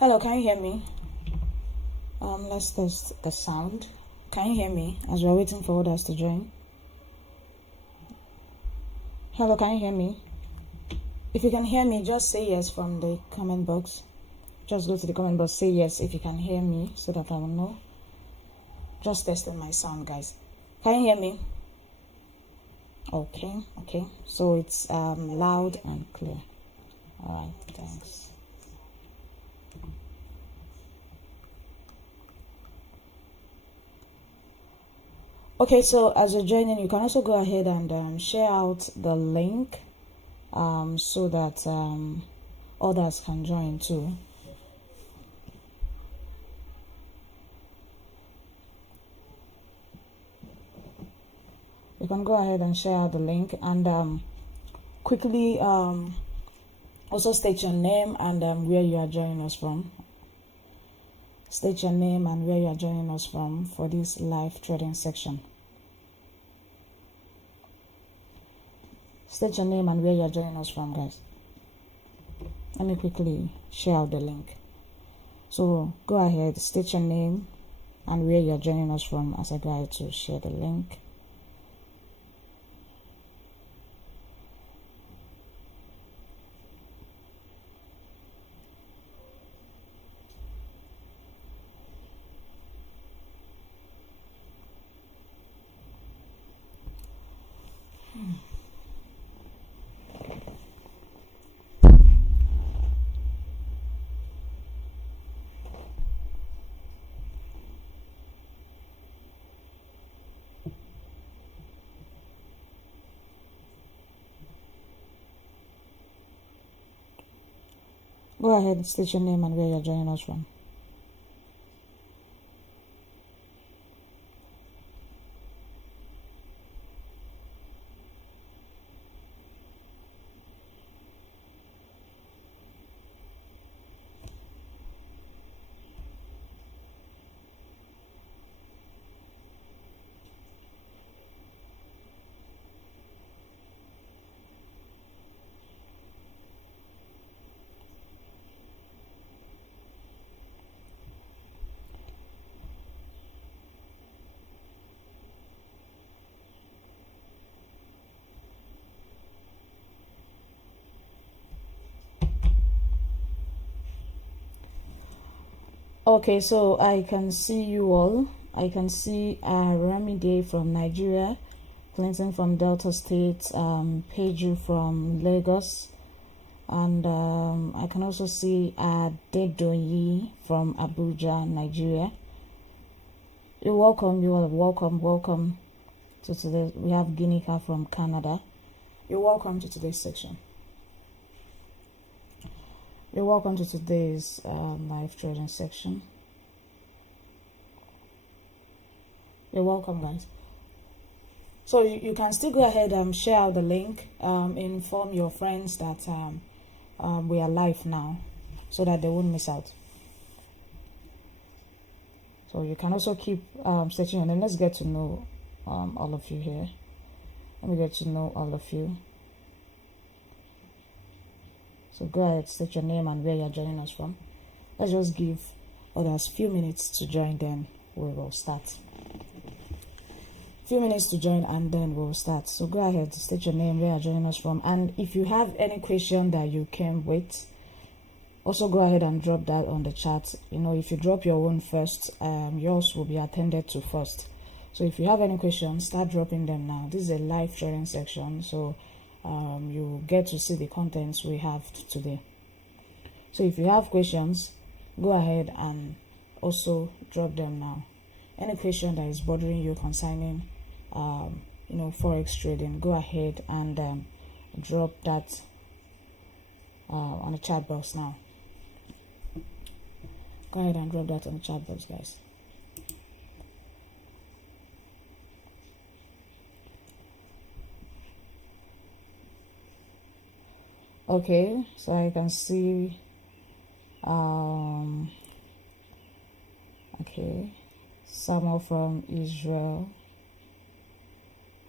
Hello, can you hear me? Let's test the sound. Can you hear me as we're waiting for others to join? Hello, can you hear me? If you can hear me, just say yes from the comment box. Just go to the comment box, say yes if you can hear me so that I will know. Just testing my sound, guys. Can you hear me? Okay. So it's loud and clear. All right, thanks. Okay, so as you're joining, you can also go ahead and share out the link so that others can join too. You can go ahead and share out the link and quickly also state your name and where you are joining us from. State your name and where you are joining us from for this live trading section. State your name and where you are joining us from, guys. Let me quickly share out the link. So go ahead, state your name and where you are joining us from as I go ahead to share the link. Go ahead, state your name and where you are joining us from. Okay, so I can see you all. I can see Ramide from Nigeria, Clinton from Delta State, Peju from Lagos, and I can also see Adedoyi from Abuja, Nigeria. You're welcome, you all. Welcome to today. We have Ginika from Canada. You're welcome to today's section. You're welcome to today's live trading section. You're welcome, guys. So you can still go ahead and share out the link, inform your friends that we are live now so that they won't miss out. So you can also keep searching and then let's get to know all of you here. Let me get to know all of you. So go ahead, state your name and where you're joining us from. Let's just give others a few minutes to join, then we will start. Few minutes to join and then we'll start. So go ahead, state your name, where you're joining us from. And if you have any question that you came with, also go ahead and drop that on the chat. You know, if you drop your own first, yours will be attended to first. So if you have any questions, start dropping them now. This is a live sharing section, so you get to see the contents we have today. So if you have questions, go ahead and also drop them now. Any question that is bothering you concerning Forex trading, go ahead and drop that on the chat box now. Go ahead and drop that on the chat box, guys. Okay, so I can see okay, Samuel from Israel,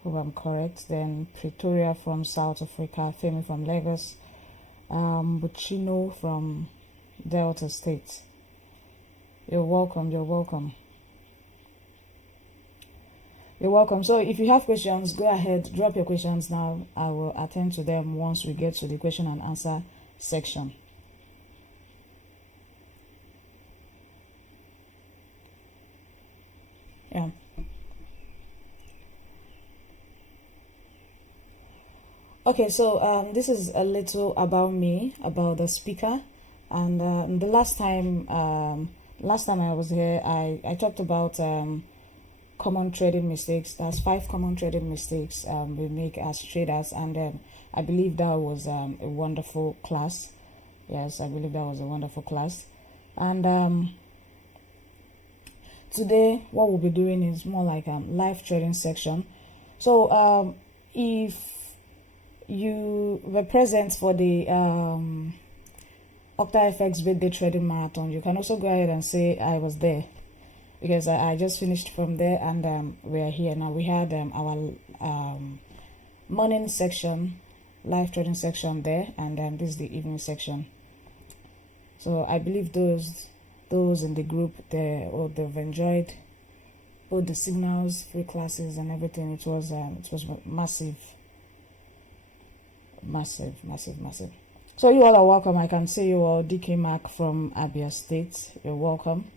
hope I'm correct. Then Pretoria from South Africa, Femi from Lagos, Buchino from Delta State. You're welcome. You're welcome. You're welcome. So if you have questions, go ahead, drop your questions now. I will attend to them once we get to the question and answer section. Yeah. Okay, so this is a little about me, about the speaker, and the last time I was here, I talked about common trading mistakes. That's 5 common trading mistakes we make as traders, and I believe that was a wonderful class. Yes, I believe that was a wonderful class, and today what we'll be doing is more like live trading section. So if you were present for the OctaFX birthday trading marathon, you can also go ahead and say I was there, because I just finished from there, and we are here now. We had our morning section, live trading section there, and this is the evening section. So I believe those in the group they've enjoyed both the signals, free classes, and everything. It was massive. So you all are welcome. I can see you all. DK Mark from Abia State, you're welcome.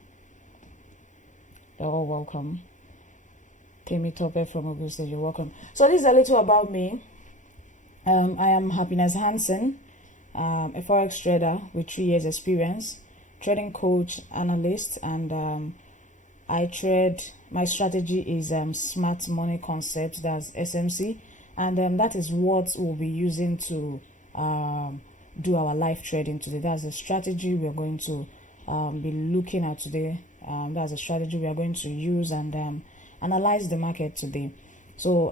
You're all welcome. Kemi Tope from Ogun State, you're welcome. So this is a little about me. I am Happiness Hanson, a Forex trader with 3 years experience, trading coach, analyst, and I trade. My strategy is smart money concept, that's SMC. And that is what we'll be using to do our live trading today. That's the strategy we are going to be looking at today. That's a strategy we are going to use and analyze the market today. So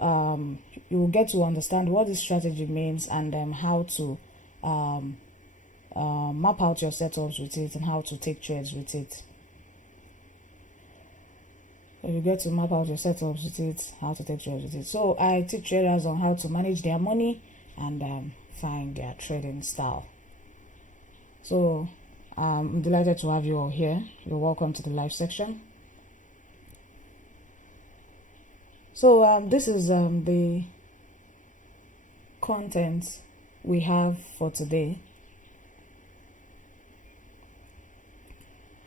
you will get to understand what this strategy means, and how to map out your setups with it and how to take trades with it. You get to map out your setups with it, how to take trades with it. So I teach traders on how to manage their money and find their trading style. So I'm delighted to have you all here. You're welcome to the live section. So this is the content we have for today.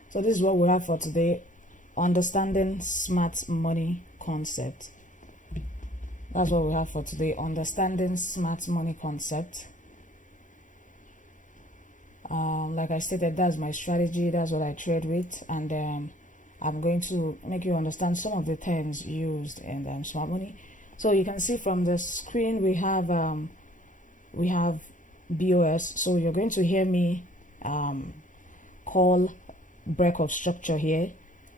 So this is what we have for today. Understanding smart money concept. That's what we have for today. Understanding smart money concept. Like I stated, that's my strategy. That's what I trade with, and I'm going to make you understand some of the terms used in smart money. So you can see from the screen we have BOS. So you're going to hear me call break of structure here.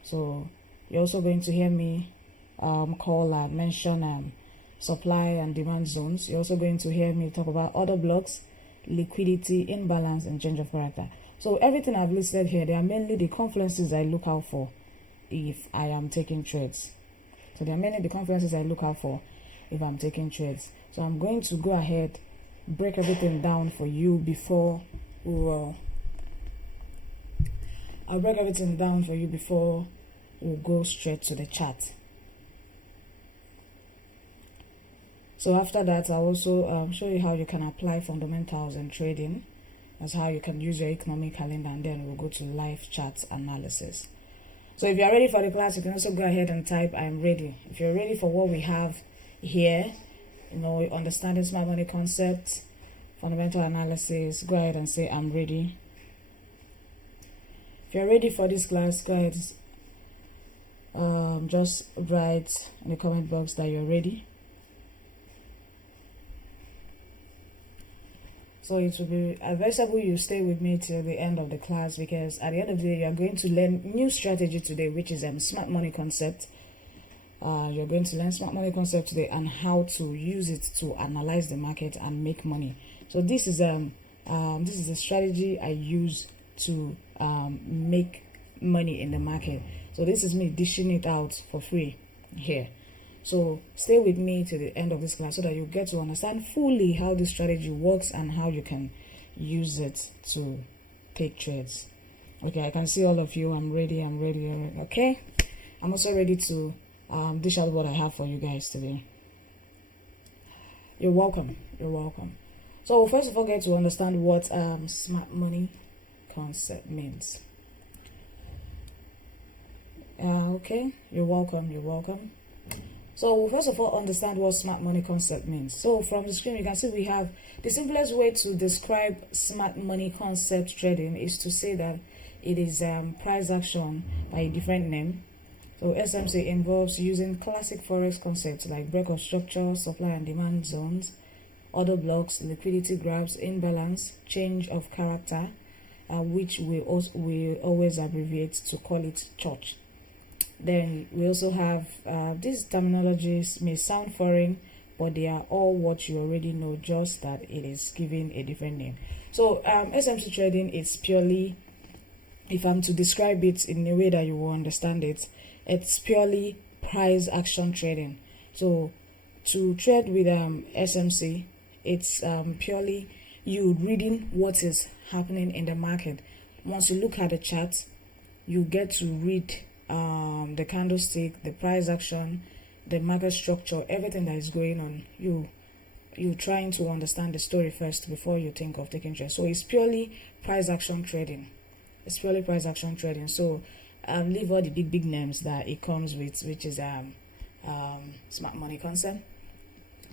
So you're also going to hear me mention supply and demand zones. You're also going to hear me talk about order blocks, liquidity, imbalance, and change of character. So everything I've listed here, they are mainly the confluences I look out for if I am taking trades. So they are mainly the confluences I look out for if I'm taking trades. So I'm going to go ahead, break everything down for you before I'll break everything down for you before we go straight to the chart. So after that, I'll also show you how you can apply fundamentals in trading. That's how you can use your economic calendar, and then we'll go to live chart analysis. So if you're ready for the class, you can also go ahead and type I'm ready. If you're ready for what we have here, understanding smart money concept, fundamental analysis, go ahead and say I'm ready. If you're ready for this class, go ahead, just write in the comment box that you're ready. So it will be advisable you stay with me till the end of the class, because at the end of the day, you are going to learn new strategy today, which is smart money concept. You're going to learn smart money concept today and how to use it to analyze the market and make money. So this is a strategy I use to make money in the market. So this is me dishing it out for free here. So stay with me to the end of this class so that you get to understand fully how this strategy works and how you can use it to take trades. Okay, I can see all of you. I'm ready. Okay, I'm also ready to dish out what I have for you guys today. You're welcome. So first of all, get to understand what smart money concept means. Okay, you're welcome. So first of all, understand what smart money concept means. So from the screen, you can see we have the simplest way to describe smart money concept trading is to say that it is price action by a different name. So SMC involves using classic forex concepts like break of structure, supply and demand zones, order blocks, liquidity grabs, imbalance, change of character, which we always abbreviate to call it church. Then we also have these terminologies may sound foreign, but they are all what you already know, just that it is given a different name. So SMC trading is purely, if I'm to describe it in a way that you will understand it, it's purely price action trading. So to trade with SMC, it's purely you reading what is happening in the market. Once you look at the chart, you get to read the candlestick, the price action, the market structure, everything that is going on. You trying to understand the story first before you think of taking trade. So it's purely price action trading. So leave all the big names that it comes with, which is smart money concept.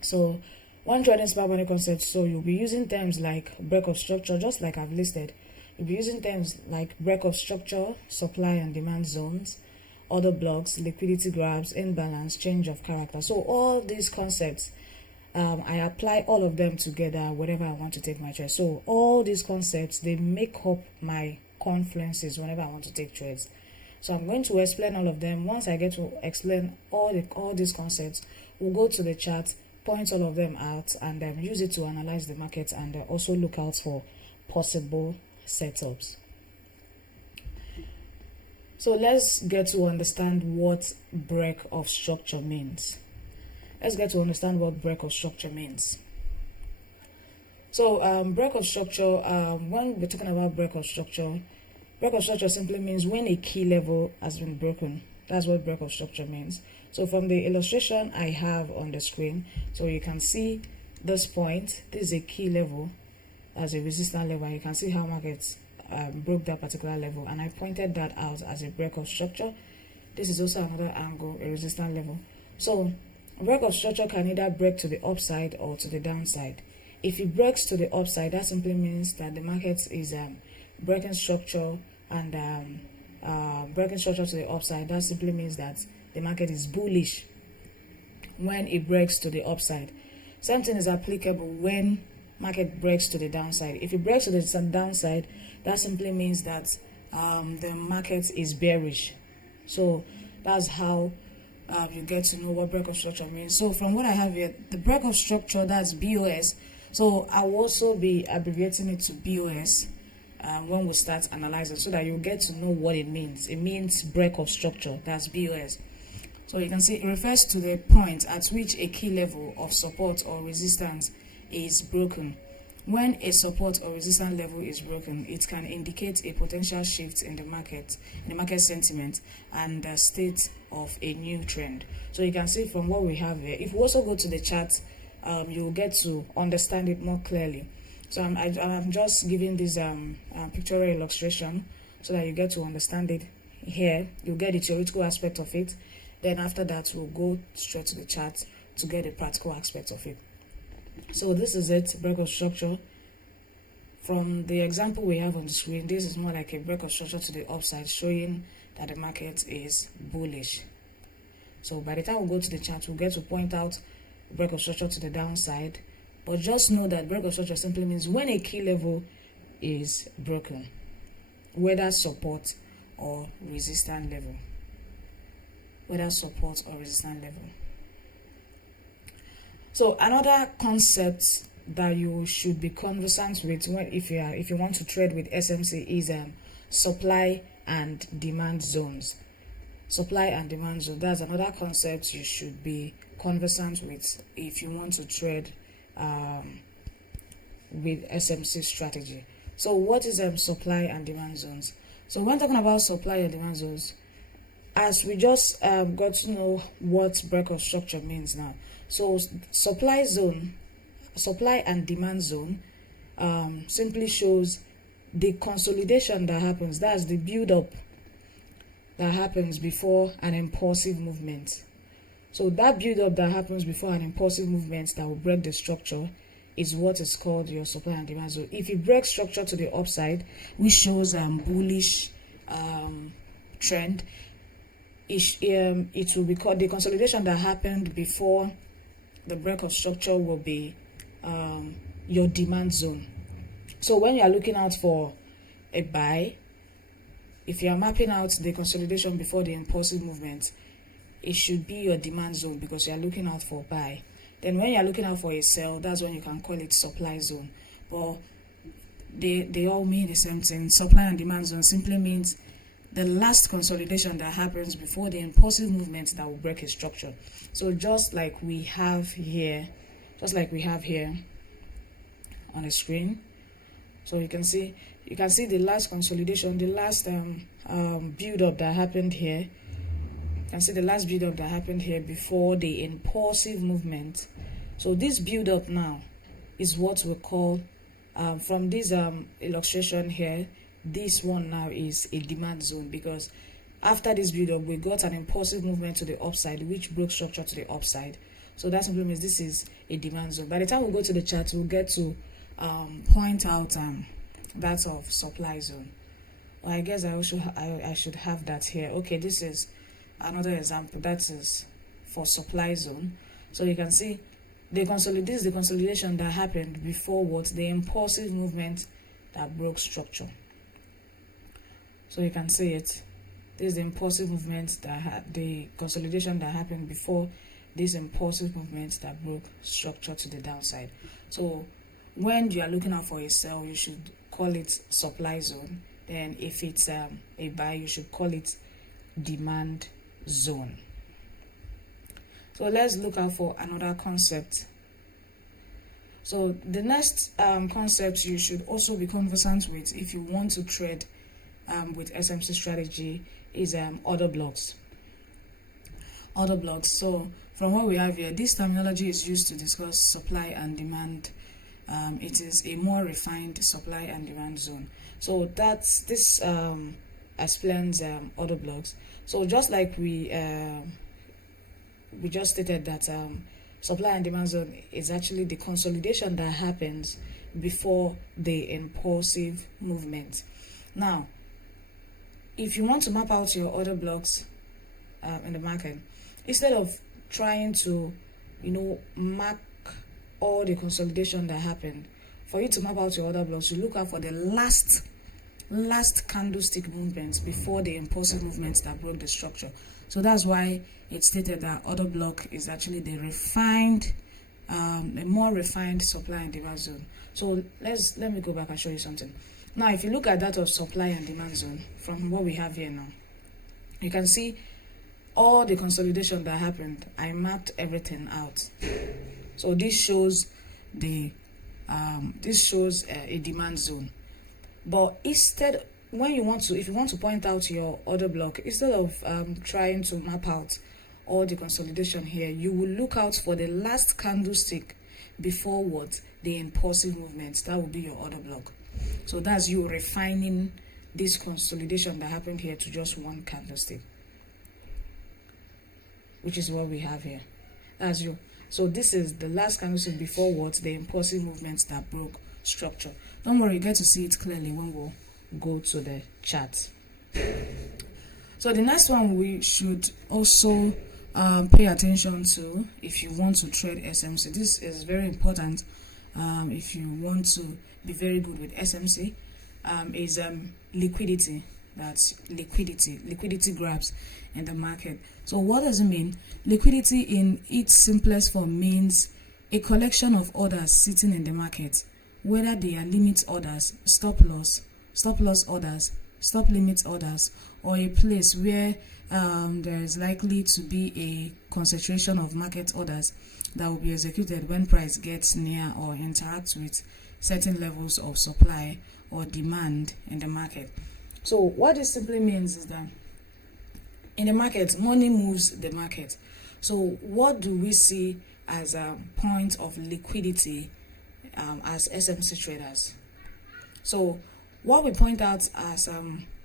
So when trading smart money concept, so you'll be using terms like break of structure, just like I've listed. You'll be using terms like break of structure, supply and demand zones, order blocks, liquidity grabs, imbalance, change of character. So all these concepts, I apply all of them together whenever I want to take my trade. So all these concepts, they make up my confluences whenever I want to take trades. So I'm going to explain all of them. Once I get to explain all these concepts, we'll go to the chart, point all of them out, and use it to analyze the market and also look out for possible setups. So let's get to understand what break of structure means. So break of structure, when we're talking about break of structure simply means when a key level has been broken. That's what break of structure means. So from the illustration I have on the screen, so you can see this point. This is a key level as a resistance level. You can see how markets broke that particular level, and I pointed that out as a break of structure. This is also another angle, a resistance level. So break of structure can either break to the upside or to the downside. If it breaks to the upside, that simply means that the market is breaking structure, and breaking structure to the upside, that simply means that the market is bullish when it breaks to the upside. Same thing is applicable when market breaks to the downside. If it breaks to the downside, that simply means that the market is bearish. So that's how you get to know what break of structure means. So from what I have here, the break of structure, that's BOS. So I will also be abbreviating it to BOS when we start analyzing, so that you get to know what it means. It means break of structure, that's BOS. So you can see it refers to the point at which a key level of support or resistance is broken. When a support or resistance level is broken, it can indicate a potential shift in the market sentiment and the state of a new trend. So you can see from what we have here. If we also go to the chart, you'll get to understand it more clearly. So I'm just giving this pictorial illustration so that you get to understand it here. You'll get the theoretical aspect of it. Then after that, we'll go straight to the chart to get the practical aspect of it. So this is it, break of structure. From the example we have on the screen, this is more like a break of structure to the upside, showing that the market is bullish. So by the time we go to the chart, we'll get to point out break of structure to the downside. But just know that break of structure simply means when a key level is broken, whether support or resistance level. So another concept that you should be conversant with if you want to trade with SMC is supply and demand zones. That's another concept you should be conversant with if you want to trade with SMC strategy. So what is supply and demand zones? So when talking about supply and demand zones, as we just got to know what break of structure means now. So supply and demand zone simply shows the consolidation that happens. That's the build up that happens before an impulsive movement. So that build up that happens before an impulsive movement that will break the structure is what is called your supply and demand zone. If it breaks structure to the upside, which shows bullish trend, it will be called the consolidation that happened before the break of structure will be your demand zone. So when you are looking out for a buy, if you are mapping out the consolidation before the impulsive movement, it should be your demand zone because you are looking out for buy. Then when you are looking out for a sell, that's when you can call it supply zone. But they all mean the same thing. Supply and demand zone simply means the last consolidation that happens before the impulsive movement that will break a structure. So just like we have here on the screen. So you can see the last consolidation, the last build up that happened here. You can see the last build up that happened here before the impulsive movement. So this build up now is what we call from this illustration here. This one now is a demand zone because after this build up we got an impulsive movement to the upside which broke structure to the upside. So that simply means this is a demand zone. By the time we go to the chart, we'll get point out that of supply zone. Well, I guess I should have that here. Okay, this is another example that is for supply zone. So you can see this is the consolidation that happened before what the impulsive movement that broke structure. So you can see it. This is the impulsive movement the consolidation that happened before this impulsive movement that broke structure to the downside. So when you are looking out for a sell, you should call it supply zone. Then if it's a buy, you should call it demand zone. So let's look out for another concept. So the next concept you should also be conversant with if you want to trade with SMC strategy is order blocks. Order blocks. So from what we have here, this terminology is used to discuss supply and demand. It is a more refined supply and demand zone. So this explains order blocks. So just like we just stated that supply and demand zone is actually the consolidation that happens before the impulsive movement. Now, if you want to map out your order blocks in the market, instead of trying to mark all the consolidation that happened, for you to map out your order blocks, you look out for the last candlestick movements before the impulsive movements that broke the structure. So that's why it stated that order block is actually the more refined supply and demand zone. So let me go back and show you something. Now, if you look at that of supply and demand zone from what we have here now, you can see all the consolidation that happened. I mapped everything out. So this shows a demand zone. But instead, if you want to point out your order block, instead of trying to map out all the consolidation here, you will look out for the last candlestick before the impulsive movements. That will be your order block. So that's you refining this consolidation that happened here to just one candlestick, which is what we have here. That's you. So this is the last candlestick before the impulsive movements that broke structure. Don't worry, you get to see it clearly when we'll go to the chart. So the next one we should also pay attention to if you want to trade SMC. This is very important if you want to be very good with SMC, is liquidity. That's liquidity grabs in the market. So what does it mean? Liquidity in its simplest form means a collection of orders sitting in the market, whether they are limit orders, stop loss orders, stop limit orders, or a place where there is likely to be a concentration of market orders that will be executed when price gets near or interacts with certain levels of supply or demand in the market. So what this simply means is that in the market, money moves the market. So what do we see as a point of liquidity as SMC traders? So what we point out as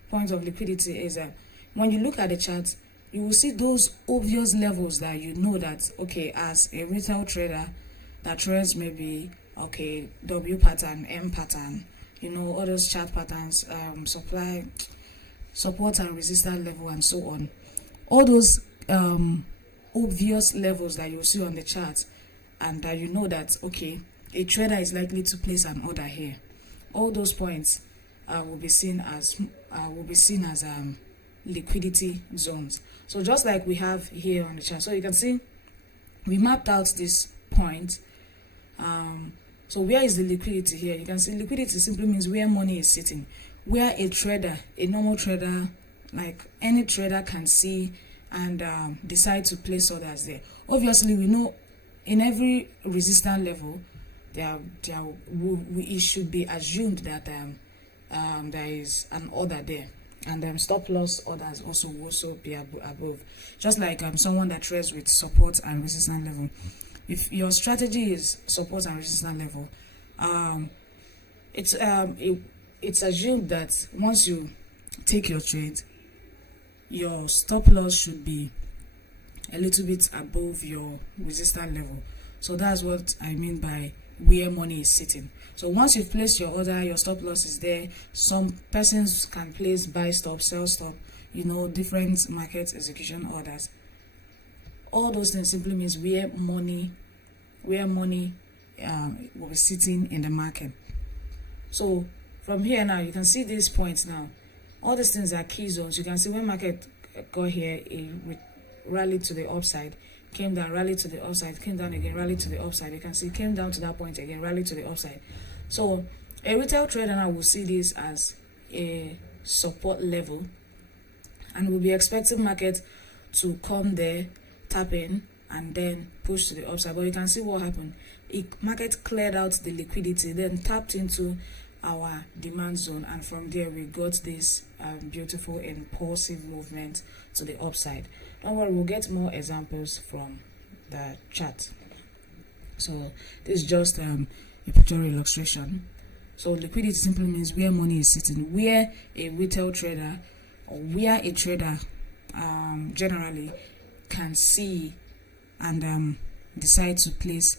point of liquidity is when you look at the chart, you will see those obvious levels that you know that, okay, as a retail trader that trades maybe, okay, W pattern, M pattern, you know, all those chart patterns, supply, support and resistance level, and so on. All those obvious levels that you'll see on the chart, and that you know that, okay, a trader is likely to place an order here. All those points will be seen as liquidity zones. So just like we have here on the chart, so you can see we mapped out this point. So where is the liquidity here? You can see liquidity simply means where money is sitting, where a trader, a normal trader, like any trader, can see and decide to place orders there. Obviously, we know in every resistance level, it should be assumed that there is an order there, and stop loss orders also will be above. Just like someone that trades with support and resistance level. If your strategy is support and resistance level, it's assumed that once you take your trade, your stop loss should be a little bit above your resistance level. So that's what I mean by where money is sitting. So once you've placed your order, your stop loss is there. Some persons can place buy stop, sell stop, you know, different market execution orders. All those things simply means where money will be sitting in the market. So from here now, you can see these points now. All these things are key zones. You can see when market got here, it rallied to the upside, came down, rallied to the upside, came down again, rallied to the upside. You can see came down to that point again, rallied to the upside. So a retail trader now will see this as a support level, and will be expecting market to come there, tap in, and then push to the upside. But you can see what happened. Market cleared out the liquidity, then tapped into our demand zone, and from there we got this beautiful impulsive movement to the upside. Don't worry, we'll get more examples from the chart. So this is just a pictorial illustration. So liquidity simply means where money is sitting, where a retail trader or where a trader generally can see and decide to place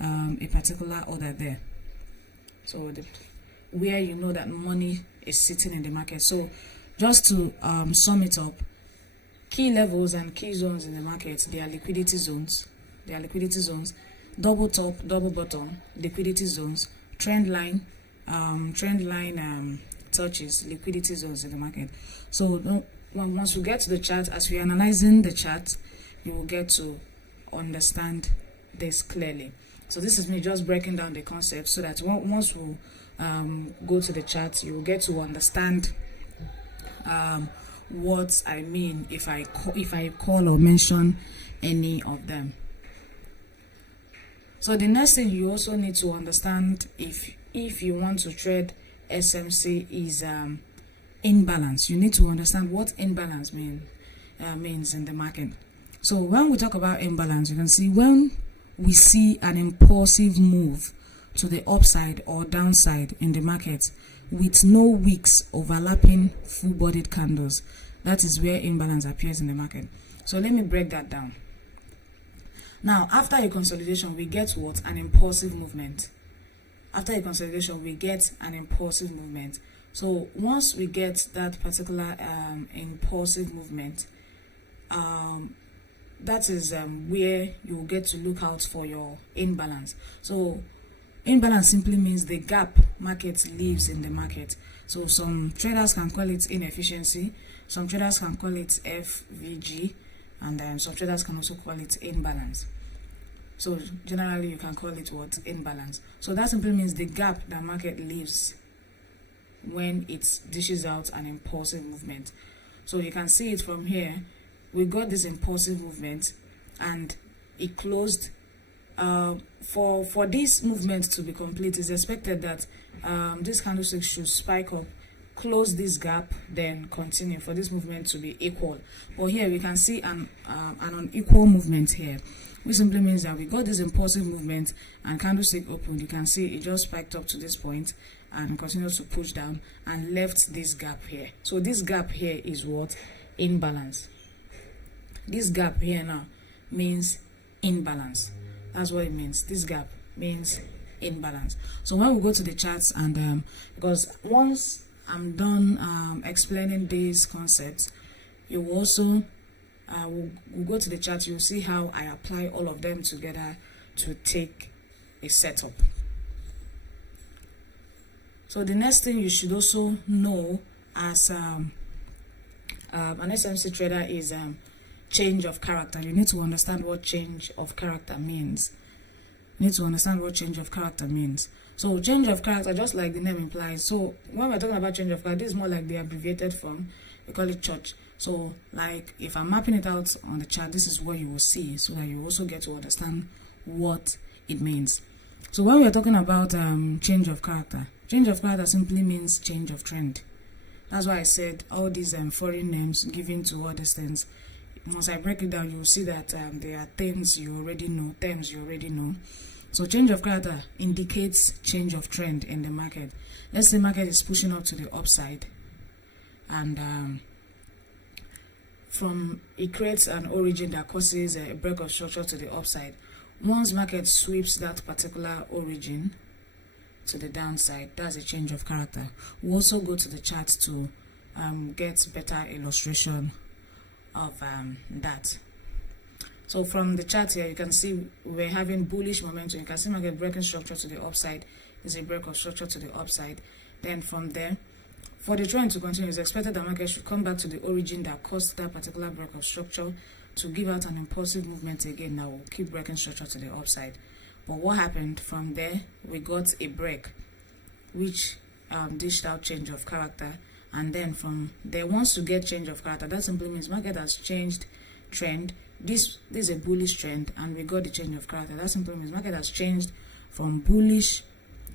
a particular order there. So where you know that money is sitting in the market. So just to sum it up, key levels and key zones in the market, they are liquidity zones. Double top, double bottom, liquidity zones. Trend line touches, liquidity zones in the market. So once we get to the chart, as we're analyzing the chart, you will get to understand this clearly. So this is me just breaking down the concept so that once we go to the chart, you will get to understand what I mean if I call or mention any of them. So the next thing you also need to understand if you want to trade SMC is imbalance. You need to understand what imbalance means in the market. So when we talk about imbalance, you can see when we see an impulsive move to the upside or downside in the market with no wicks overlapping full-bodied candles, that is where imbalance appears in the market. So let me break that down. Now, after a consolidation, we get what? An impulsive movement. After a consolidation, we get an impulsive movement. So once we get that particular impulsive movement, that is where you will get to look out for your imbalance. So imbalance simply means the gap market leaves in the market. So some traders can call it inefficiency, some traders can call it FVG, and some traders can also call it imbalance. So generally you can call it what? Imbalance. So that simply means the gap that market leaves when it dishes out an impulsive movement. So you can see it from here. We got this impulsive movement and it closed. For this movement to be complete, it's expected that this candlestick should spike up close this gap, then continue for this movement to be equal. But here we can see an unequal movement here, which simply means that we got this impulsive movement and candlestick opened. You can see it just spiked up to this point and continues to push down and left this gap here. So this gap here is what? Imbalance. This gap here now means imbalance. That's what it means. This gap means imbalance. So when we go to the charts, and because once I'm done explaining these concepts, you will also we'll go to the chart. You'll see how I apply all of them together to take a setup. So the next thing you should also know as an SMC trader is change of character. You need to understand what change of character means. You need to understand what change of character means. So change of character, just like the name implies. So when we're talking about change of character, this is more like the abbreviated form. We call it church. So like if I'm mapping it out on the chart, this is what you will see, so that you also get to understand what it means. So when we're talking about change of character simply means change of trend. That's why I said all these foreign names given to all these things. Once I break it down, you will see that there are things you already know, terms you already know. So change of character indicates change of trend in the market. Let's say market is pushing up to the upside, and from it creates an origin that causes a break of structure to the upside. Once market sweeps that particular origin to the downside, that's a change of character. We'll also go to the chart to get better illustration of that. So from the chart here, you can see we're having bullish momentum. You can see market breaking structure to the upside. There's a break of structure to the upside. Then from there, for the trend to continue, it's expected that market should come back to the origin that caused that particular break of structure to give out an impulsive movement again that will keep breaking structure to the upside. But what happened from there? We got a break, which dished out change of character. And then from there, once you get change of character, that simply means market has changed trend. This is a bullish trend, and we got the change of character. That simply means market has changed from bullish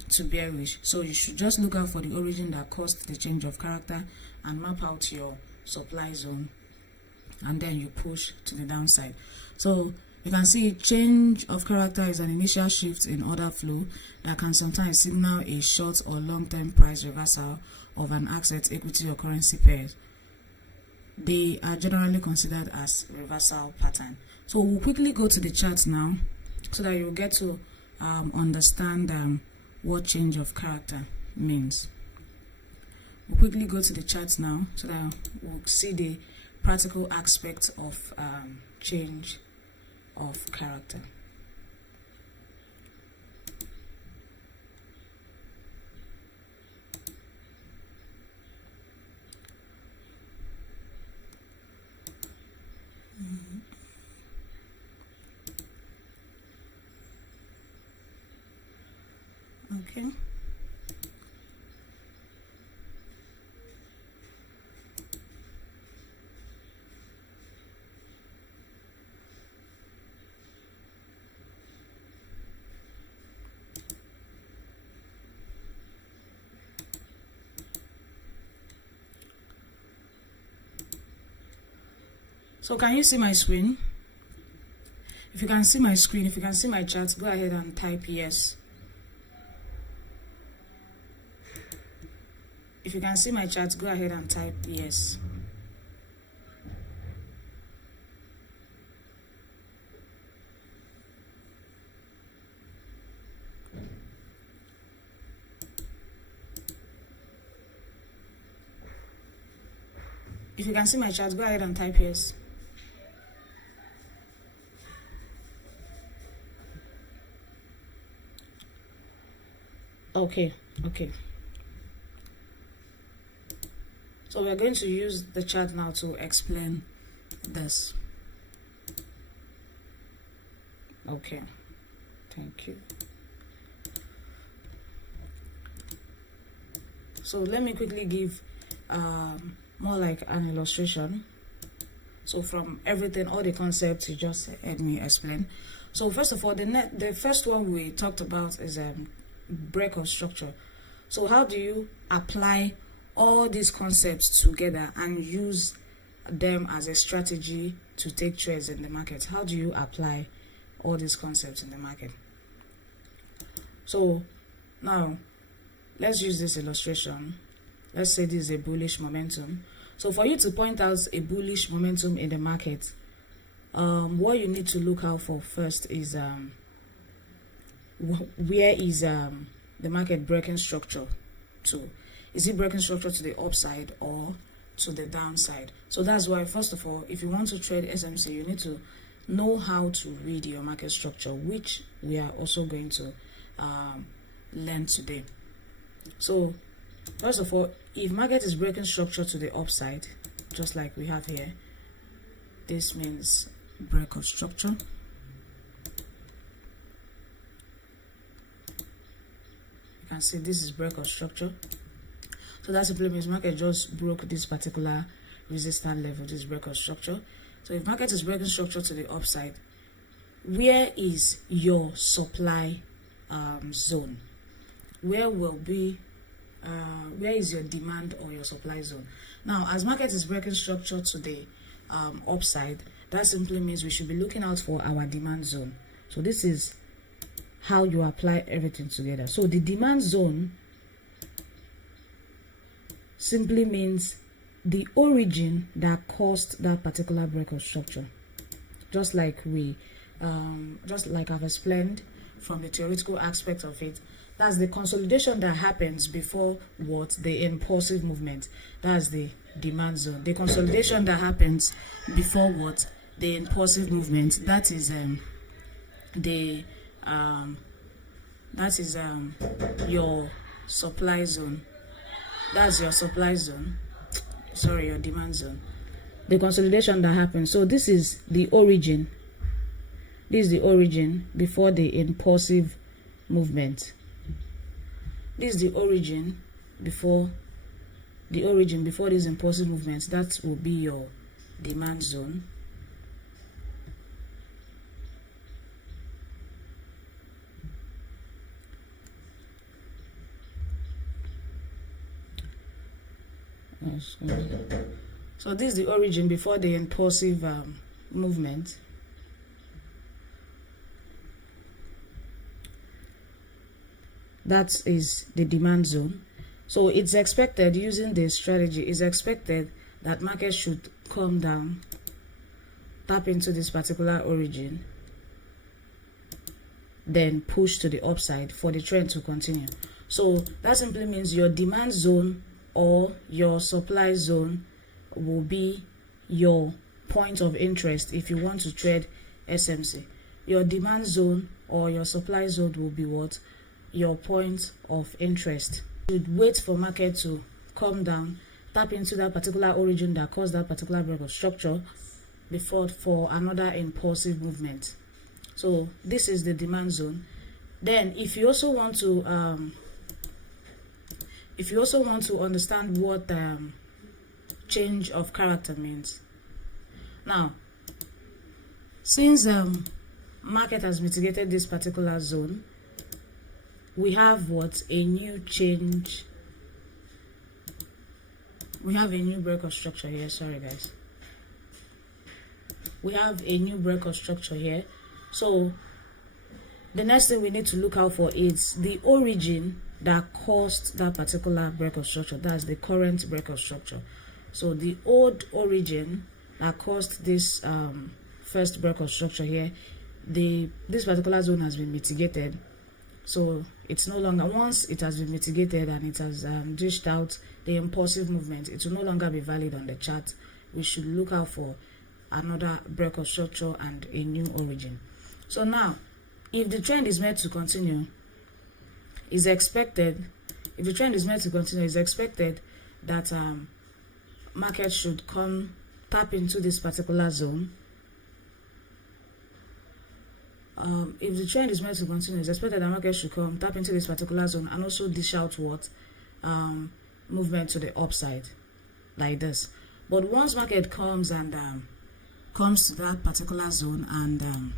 to bearish. So you should just look out for the origin that caused the change of character and map out your supply zone, and then you push to the downside. So you can see change of character is an initial shift in order flow that can sometimes signal a short or long-term price reversal of an asset, equity, or currency pair. They are generally considered as reversal pattern. So we'll quickly go to the chart now, so that you'll get to understand what change of character means. We'll quickly go to the chart now, so that we'll see the practical aspects of change of character. Okay. So can you see my screen? If you can see my screen, if you can see my chat, go ahead and type yes. If you can see my chat, go ahead and type yes. If you can see my chat, go ahead and type yes. Okay. So we're going to use the chart now to explain this. Okay, thank you. So let me quickly give more like an illustration. So from everything, all the concepts you just heard me explain. So first of all, the first one we talked about is break of structure. So how do you apply all these concepts together and use them as a strategy to take trades in the market. How do you apply all these concepts in the market? So now let's use this illustration. Let's say this is a bullish momentum. So for you to point out a bullish momentum in the market, what you need to look out for first is where is the market breaking structure to? Is it breaking structure to the upside or to the downside? So that's why, first of all, if you want to trade SMC, you need to know how to read your market structure, which we are also going to learn today. So first of all, if market is breaking structure to the upside, just like we have here, this means break of structure. You can see this is break of structure. So that simply means market just broke this particular resistance level, this break of structure. So if market is breaking structure to the upside, where is your supply zone? Where is your demand or your supply zone? Now, as market is breaking structure to the upside, that simply means we should be looking out for our demand zone. So this is how you apply everything together. So the demand zone simply means the origin that caused that particular break of structure. Just like I've explained from the theoretical aspect of it, that's the consolidation that happens before what? The impulsive movement. That's the demand zone. The consolidation that happens before what? The impulsive movement. That is your supply zone. That's your supply zone. Sorry, your demand zone. The consolidation that happens. So this is the origin. This is the origin before the impulsive movement. This is the origin before these impulsive movements. That will be your demand zone. So this is the origin before the impulsive movement. That is the demand zone. So it's expected, using this strategy, it's expected that market should come down, tap into this particular origin, then push to the upside for the trend to continue. So that simply means your demand zone or your supply zone will be your point of interest if you want to trade SMC. Your demand zone or your supply zone will be what? Your point of interest. You should wait for market to come down, tap into that particular origin that caused that particular break of structure before for another impulsive movement. So this is the demand zone. Then if you also want to understand what change of character means. Now, since market has mitigated this particular zone, we have what? A new change. We have a new break of structure here. Sorry guys. We have a new break of structure here. So the next thing we need to look out for is the origin that caused that particular break of structure. That's the current break of structure. So the old origin that caused this first break of structure here, this particular zone has been mitigated. So it's no longer, once it has been mitigated and it has dished out the impulsive movement, it will no longer be valid on the chart. We should look out for another break of structure and a new origin. So now, if the trend is meant to continue, it's expected that market should tap into this particular zone. If the trend is meant to continue, it's expected that market should tap into this particular zone and also dish out what? Movement to the upside, like this. But once market comes and comes to that particular zone, and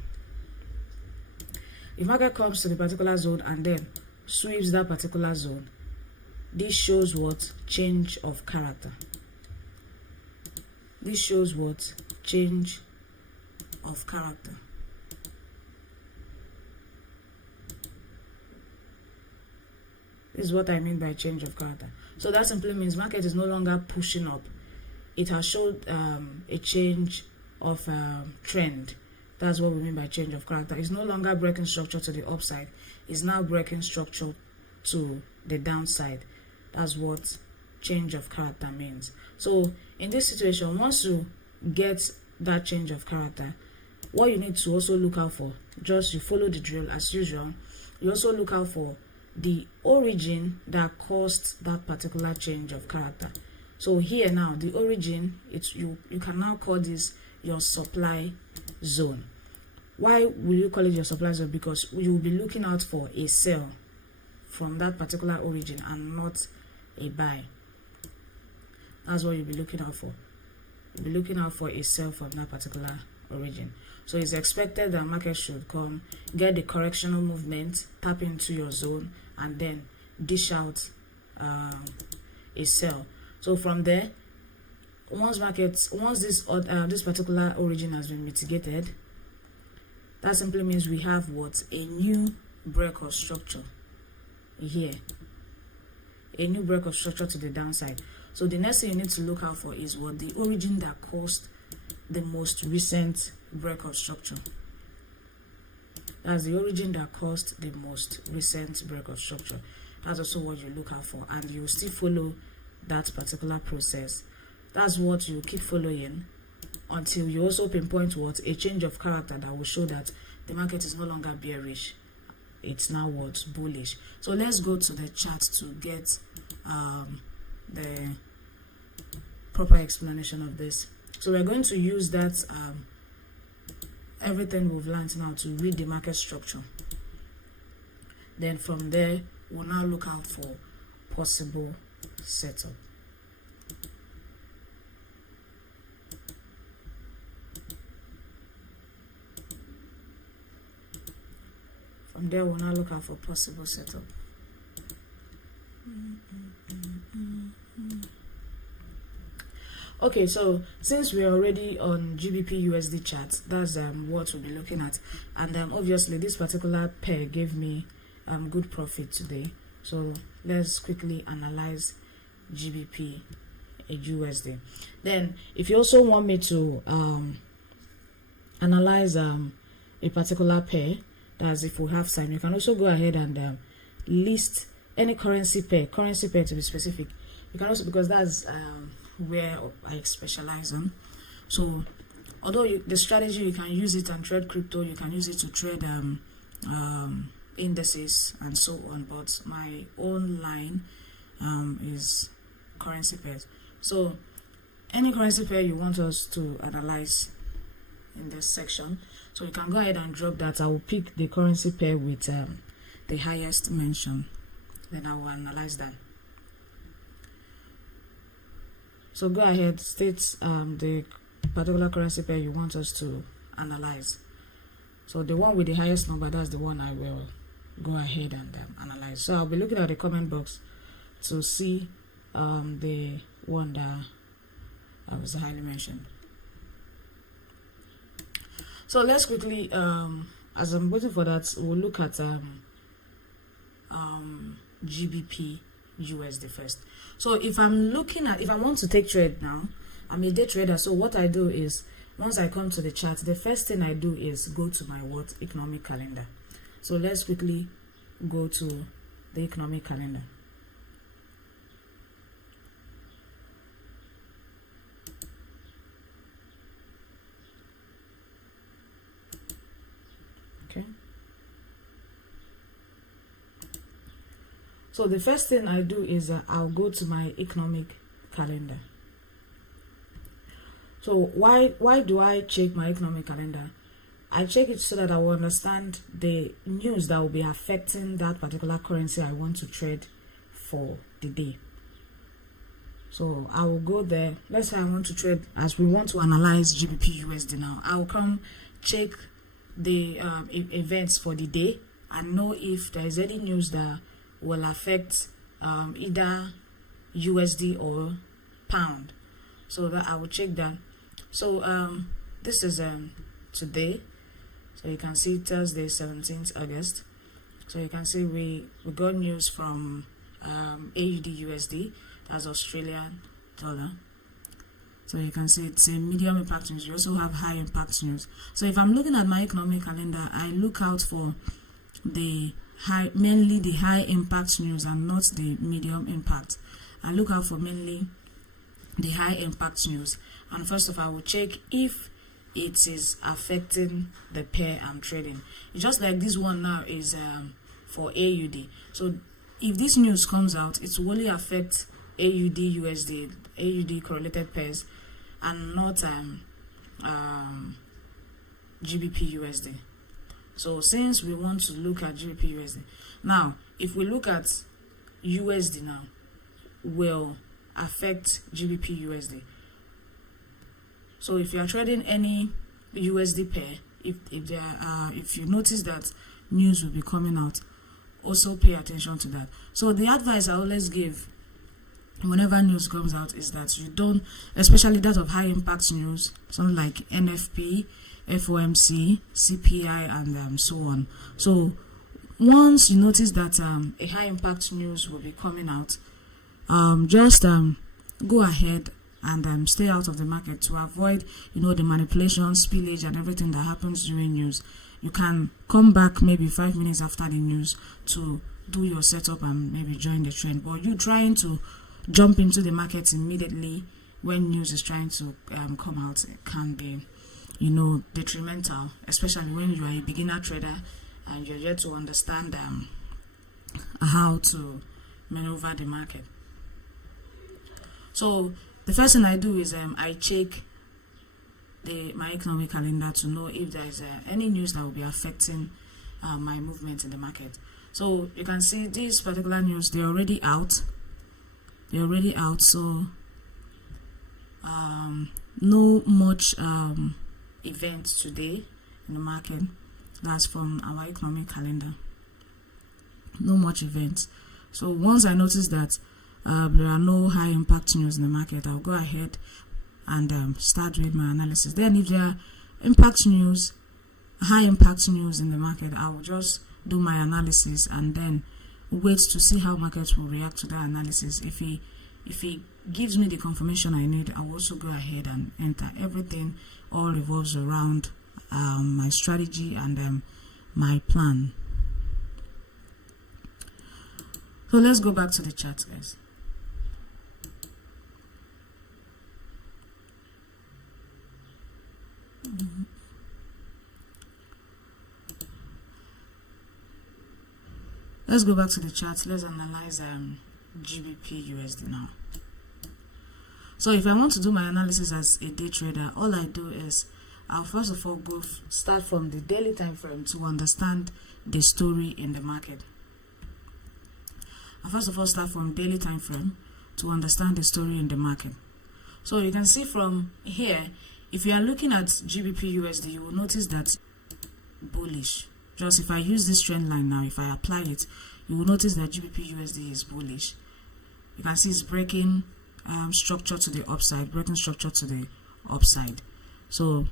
if market comes to the particular zone and then sweeps that particular zone, this shows what? Change of character. This shows what? Change of character. This is what I mean by change of character. So that simply means market is no longer pushing up. It has showed a change of trend. That's what we mean by change of character. It's no longer breaking structure to the upside. It's now breaking structure to the downside. That's what change of character means. So in this situation, once you get that change of character, what you need to also look out for, just you follow the drill as usual. You also look out for the origin that caused that particular change of character. So here now, the origin, you can now call this your supply zone. Why will you call it your supply zone? Because you will be looking out for a sell from that particular origin and not a buy. That's what you'll be looking out for. You'll be looking out for a sell from that particular origin. So it's expected that market should come, get the correctional movement, tap into your zone, and then dish out a sell. So from there, once this particular origin has been mitigated, that simply means we have what? A new break of structure here. A new break of structure to the downside. So the next thing you need to look out for is what? The origin that caused the most recent break of structure. That's the origin that caused the most recent break of structure. That's also what you look out for, and you still follow that particular process. That's what you keep following until you also pinpoint what? A change of character that will show that the market is no longer bearish. It's now what? Bullish. So let's go to the chart to get the proper explanation of this. So we're going to use that everything we've learned now to read the market structure. Then from there, we'll now look out for possible setup. From there, we'll now look out for possible setup. Okay, so since we're already on GBP USD chart, that's what we'll be looking at, and obviously this particular pair gave me good profit today. So let's quickly analyze GBP USD. Then if you also want me to analyze a particular pair, that's if we have time, you can also go ahead and list any currency pair to be specific. You can also, because that's where I specialize on. So although the strategy, you can use it and trade crypto, you can use it to trade indices and so on, but my own line is currency pairs. So any currency pair you want us to analyze in this section, so you can go ahead and drop that. I will pick the currency pair with the highest mention, then I will analyze that. So go ahead, state the particular currency pair you want us to analyze. So the one with the highest number, that's the one I will go ahead and analyze. So I'll be looking at the comment box to see the one that was highly mentioned. So let's quickly, as I'm waiting for that, we'll look at GBP USD first. So if I want to take trade now, I'm a day trader. So what I do is, once I come to the chart, the first thing I do is go to my economic calendar. So let's quickly go to the economic calendar. Okay. So the first thing I do is I'll go to my economic calendar. So why do I check my economic calendar? I check it so that I will understand the news that will be affecting that particular currency I want to trade for the day. So I will go there. Let's say I want to trade, as we want to analyze GBP USD now. I'll come check the events for the day and know if there is any news that will affect either USD or pound. So that I will check that. So this is today. So you can see Thursday 17th August. So you can see we got news from AUD USD, that's Australian dollar. So you can see it's a medium impact news. You also have high impact news. So if I'm looking at my economic calendar, I look out for mainly the high impact news and not the medium impact. I look out for mainly the high impact news. And first of all, I will check if it is affecting the pair I'm trading. It's just like this one now is for AUD. So if this news comes out, it will only affect AUD USD, AUD correlated pairs, and not GBP USD. So since we want to look at GBP USD, now if we look at USD now, will affect GBP USD. So if you are trading any USD pair, if you notice that news will be coming out, also pay attention to that. So the advice I always give whenever news comes out is that you don't, especially that of high impact news, something like NFP, FOMC, CPI, and so on. So once you notice that a high impact news will be coming out, just go ahead and stay out of the market to avoid, the manipulation, spillage, and everything that happens during news. You can come back maybe 5 minutes after the news to do your setup and maybe join the trend. But you trying to jump into the market immediately when news is trying to come out, it can be, detrimental, especially when you are a beginner trader and you're yet to understand how to maneuver the market. So the first thing I do is I check my economic calendar to know if there is any news that will be affecting my movement in the market. So you can see this particular news, they're already out. So no much events today in the market. That's from our economic calendar. No much events. So once I notice that there are no high impact news in the market, I'll go ahead and start with my analysis. Then if there are high impact news in the market, I will just do my analysis and then wait to see how markets will react to that analysis. If he gives me the confirmation I need, I will also go ahead and enter. Everything all revolves around my strategy and my plan. So let's go back to the chart, guys. Let's go back to the charts. Let's analyze GBP USD now. So if I want to do my analysis as a day trader, all I do is I'll first of all start from the daily time frame to understand the story in the market. I first of all start from daily time frame to understand the story in the market. So you can see from here, if you are looking at GBP USD, you will notice that bullish. Just if I use this trend line now, if I apply it, you will notice that GBP USD is bullish. You can see it's breaking structure to the upside, So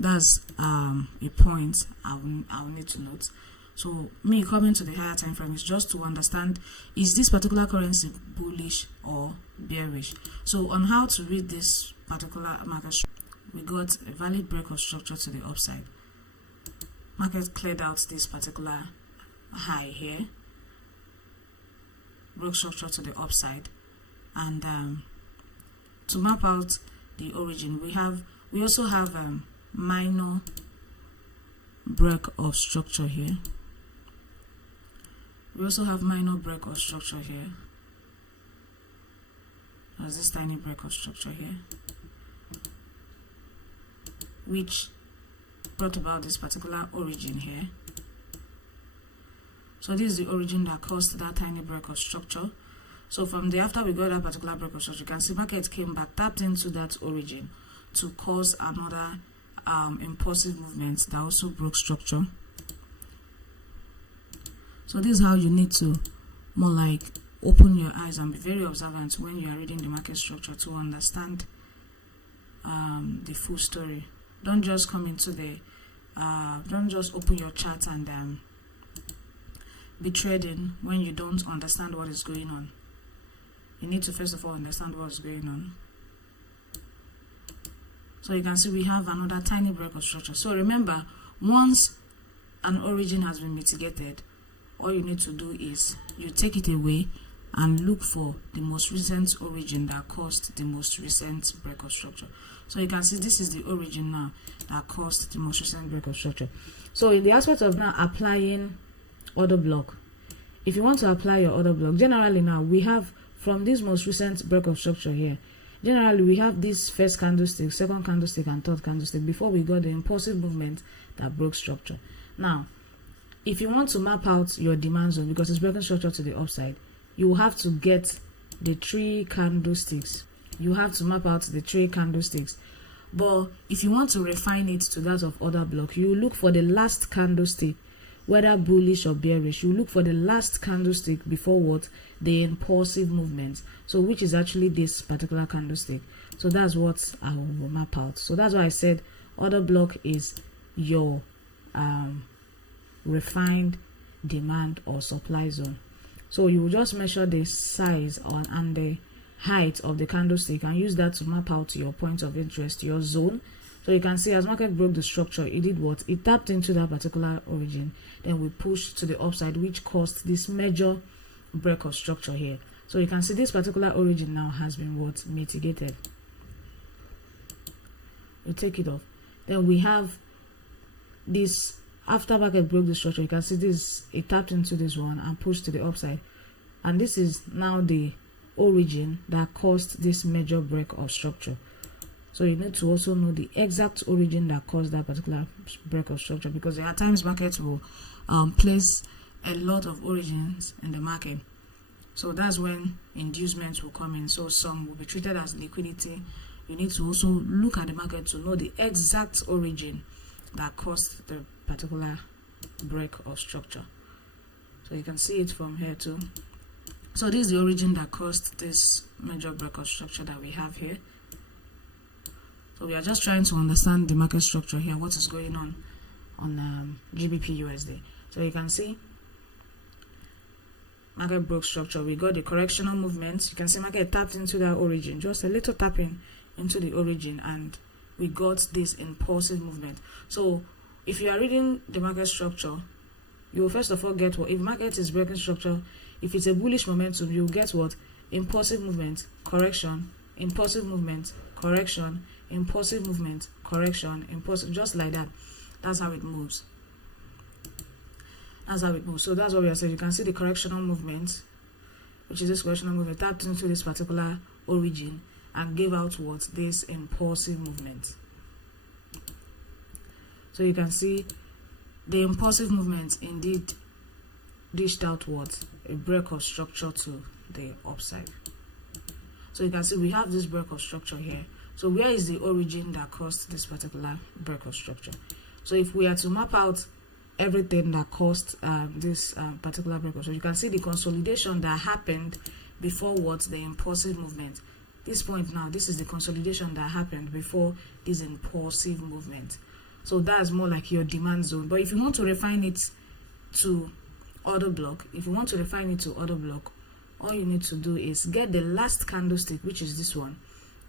that's a point I'll need to note. So me coming to the higher time frame is just to understand, is this particular currency bullish or bearish? So on how to read this particular market, we got a valid break of structure to the upside. Market cleared out this particular high here, broke structure to the upside, and to map out the origin, we also have minor break of structure here. We also have minor break of structure here. There's this tiny break of structure here, which brought about this particular origin here. So this is the origin that caused that tiny break of structure. So from the after we got that particular break of structure, you can see market came back, tapped into that origin to cause another impulsive movement that also broke structure. So this is how you need to more like open your eyes and be very observant when you are reading the market structure to understand the full story. Don't just come into the don't just open your chart and be trading when you don't understand what is going on. You need to first of all understand what's going on. So you can see we have another tiny break of structure. So remember, once an origin has been mitigated, all you need to do is you take it away and look for the most recent origin that caused the most recent break of structure. So you can see this is the origin now that caused the most recent break of structure. So in the aspect of now applying order block, if you want to apply your order block, generally now we have from this most recent break of structure here, generally we have this first candlestick, second candlestick and third candlestick before we got the impulsive movement that broke structure. Now if you want to map out your demand zone, because it's breaking structure to the upside, you will have to get the 3 candlesticks. You have to map out the 3 candlesticks. But if you want to refine it to that of order block, you look for the last candlestick, whether bullish or bearish. You look for the last candlestick before what? The impulsive movement. So which is actually this particular candlestick. So that's what I will map out. So that's why I said order block is your refined demand or supply zone. So you will just measure the size and the height of the candlestick and use that to map out your point of interest, your zone. So you can see as market broke the structure, it did what? It tapped into that particular origin. Then we pushed to the upside, which caused this major break of structure here. So you can see this particular origin now has been what? Mitigated. We take it off. Then we have this. After market broke the structure, you can see this, it tapped into this one and pushed to the upside. And this is now the origin that caused this major break of structure. So you need to also know the exact origin that caused that particular break of structure, because there are times markets will place a lot of origins in the market. So that's when inducements will come in. So some will be treated as liquidity. You need to also look at the market to know the exact origin that caused the particular break of structure. So you can see it from here too. So this is the origin that caused this major break of structure that we have here. So we are just trying to understand the market structure here, what is going on GBP USD. So you can see market broke structure. We got the correctional movement. You can see market tapped into that origin, just a little tapping into the origin, and we got this impulsive movement. So if you are reading the market structure, you will first of all get what? If market is breaking structure, if it's a bullish momentum, you will get what? Impulsive movement, correction, impulsive movement, correction, impulsive movement, correction, impulsive, just like that. That's how it moves. That's how it moves. So that's what we are saying. You can see the correctional movement, which is this correctional movement, tapped into this particular origin and gave out what? This impulsive movement. So you can see the impulsive movement indeed dished out what? A break of structure to the upside. So you can see we have this break of structure here. So where is the origin that caused this particular break of structure? So if we are to map out everything that caused this particular break of structure, you can see the consolidation that happened before what? The impulsive movement. This point now, this is the consolidation that happened before this impulsive movement. So that's more like your demand zone. But if you want to refine it to order block, all you need to do is get the last candlestick, which is this one,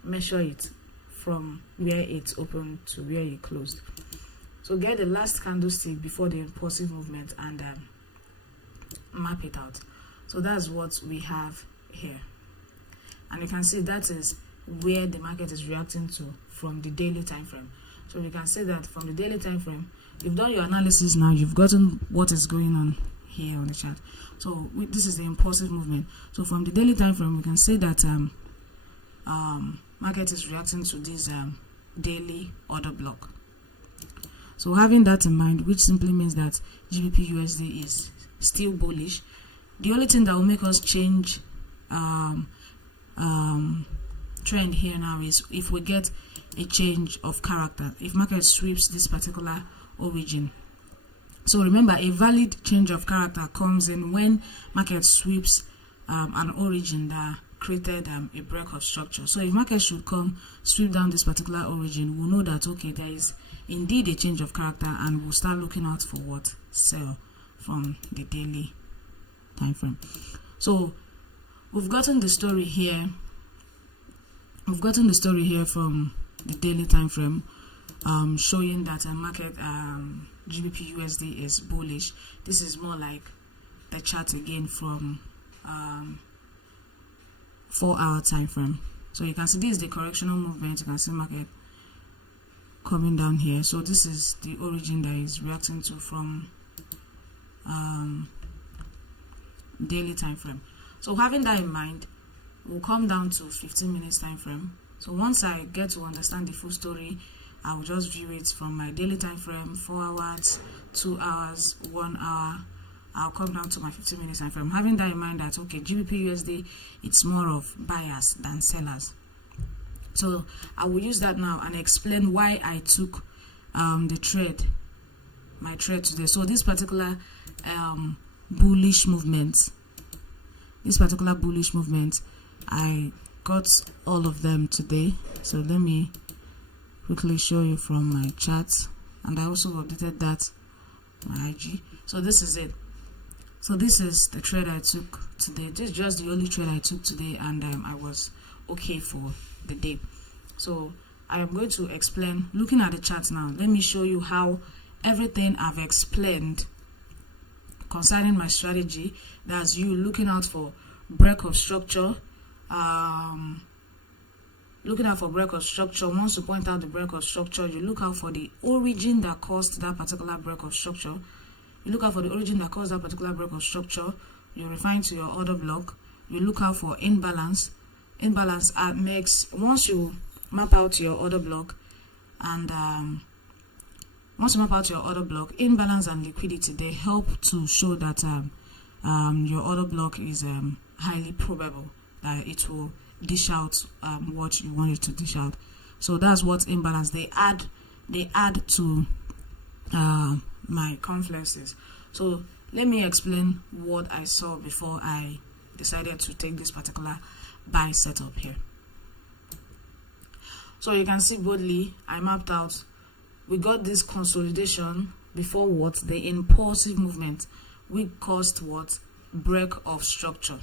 measure it from where it's open to where it closed. So get the last candlestick before the impulsive movement and map it out. So that's what we have here. And you can see that is where the market is reacting to from the daily time frame. So we can say that from the daily time frame, you've done your analysis now, you've gotten what is going on here on the chart. So this is the impulsive movement. So from the daily time frame, we can say that market is reacting to this daily order block. So having that in mind, which simply means that GBP USD is still bullish, the only thing that will make us change trend here now is if we get a change of character, if market sweeps this particular origin. So remember, a valid change of character comes in when market sweeps an origin that created a break of structure. So if market should come sweep down this particular origin, we'll know that okay, there is indeed a change of character, and we'll start looking out for what sell from the daily time frame. So we've gotten the story here. We've gotten the story here from the daily time frame, showing that a market GBP USD is bullish. This is more like the chart again from 4-hour time frame. So you can see this is the correctional movement. You can see market coming down here. So this is the origin that is reacting to from daily time frame. So having that in mind, we'll come down to 15 minutes time frame. So once I get to understand the full story, I will just view it from my daily time frame, 4 hours, 2 hours, 1 hour. I'll come down to my 15 minutes time frame, having that in mind that okay, GBP USD, it's more of buyers than sellers. So I will use that now and explain why I took my trade today. So this particular bullish movement, I got all of them today. So let me quickly show you from my chart, and I also updated that my IG. So this is it. So this is the trade I took today. This is just the only trade I took today, and I was okay for the day. So I am going to explain, looking at the chart now, let me show you how everything I've explained concerning my strategy, that's you looking out for break of structure, once you point out the break of structure, you look out for the origin that caused that particular break of structure. You look out for the origin that caused that particular break of structure. You refine to your order block. You look out for imbalance. Imbalance makes, once you map out your order block, and imbalance and liquidity, they help to show that your order block is highly probable that it will dish out what you want it to dish out. So that's what imbalance, they add to my confluences. So let me explain what I saw before I decided to take this particular buy setup here. So you can see boldly I mapped out, we got this consolidation before what the impulsive movement, we caused what break of structure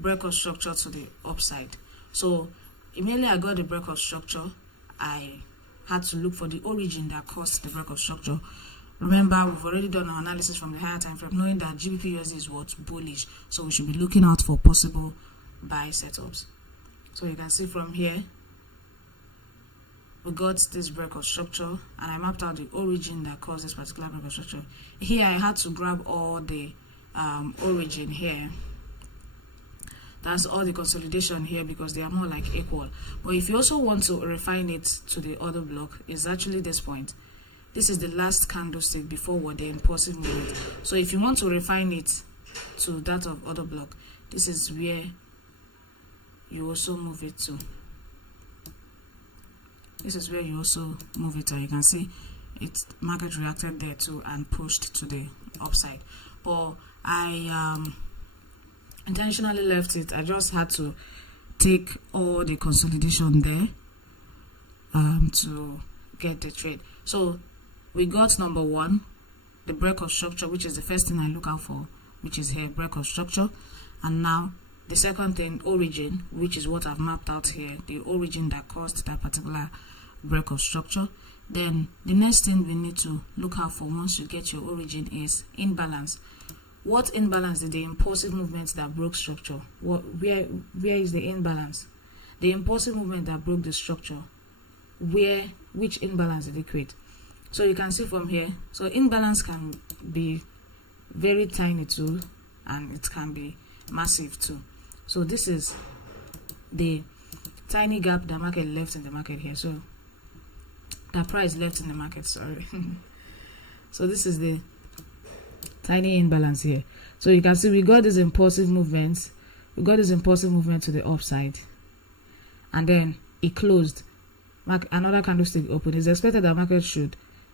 to the upside. So immediately I got the break of structure, I had to look for the origin that caused the break of structure. Remember, we've already done our analysis from the higher time frame, knowing that GBP USD is what bullish, so we should be looking out for possible buy setups. So you can see from here we got this break of structure, and I mapped out the origin that caused this particular break of structure. Here I had to grab all the origin here. That's all the consolidation here, because they are more like equal. But if you also want to refine it to the order block, it's actually this point. This is the last candlestick before what the impulsive movement. So if you want to refine it to that of order block, this is where you also move it to. This is where you also move it to. You can see it, market reacted there too and pushed to the upside. But I intentionally left it. I just had to take all the consolidation there to get the trade. So we got number one, the break of structure, which is the first thing I look out for, which is here, break of structure. And now the second thing, origin, which is what I've mapped out here, the origin that caused that particular break of structure. Then the next thing we need to look out for once you get your origin is imbalance. What imbalance did the impulsive movement that broke structure? Where is the imbalance? The impulsive movement that broke the structure, which imbalance did it create? So you can see from here, so imbalance can be very tiny too, and it can be massive too. So this is the tiny gap the market left in the market here. So the price left in the market, sorry. So this is the tiny imbalance here. So you can see we got this impulsive movement. We got this impulsive movement to the upside, and then it closed. Another candlestick open. It's expected that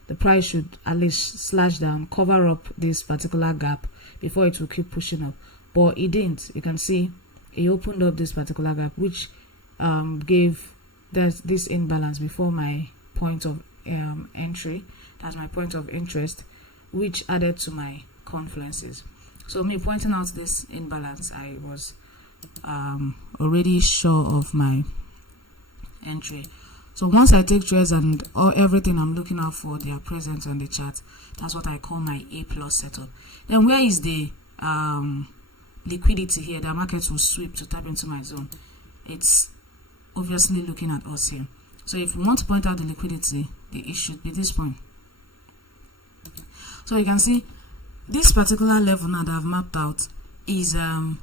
the price should at least slash down, cover up this particular gap before it will keep pushing up. but it didn't. You can see it opened up this particular gap, which gave this imbalance before my point of entry. That's my point of interest, which added to my confluences. So me pointing out this imbalance, I was already sure of my entry. So once I take trades and everything I'm looking out for, they are present on the chart. That's what I call my A+ setup. Then where is the liquidity here? The market will sweep to tap into my zone. It's obviously looking at us here. So if we want to point out the liquidity, it should be this point. So you can see this particular level now that I've mapped out is a